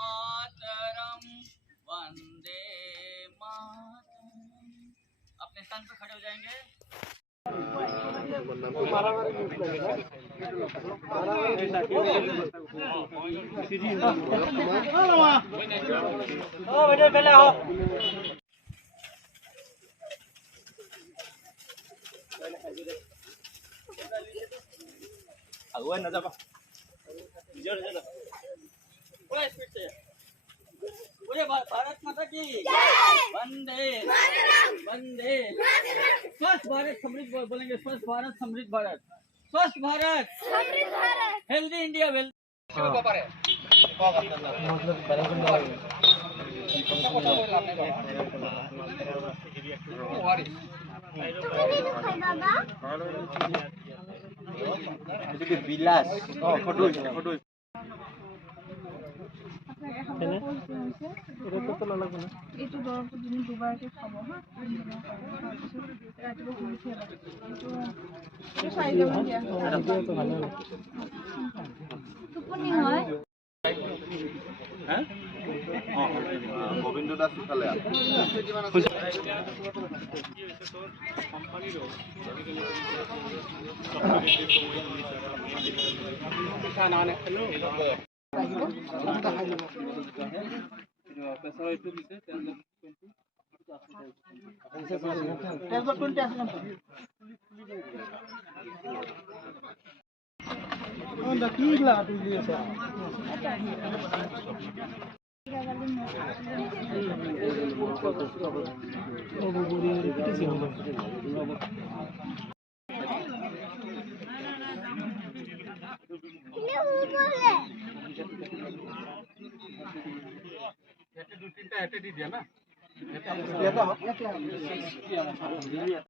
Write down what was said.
मातरम वंदे मातरम। अपने स्थान पर खड़े हो जाएंगे। अगुवाई न जाबा पूरा स्पीड से पूरे भारत माता की वंदे वंदे। स्वस्थ भारत समृद्ध बोलेंगे। स्वस्थ भारत समृद्ध भारत। स्वस्थ भारत हेल्दी इंडिया वेल। বিলাস ফটো ফটো এইটো দৰৱটো দিনে দুবাৰকৈ খাব হা। ৰাতিপুৱা শুই উঠি এইটো 4 মান দিয়া টোপনি হয়। গোবিন্দ দাস খালে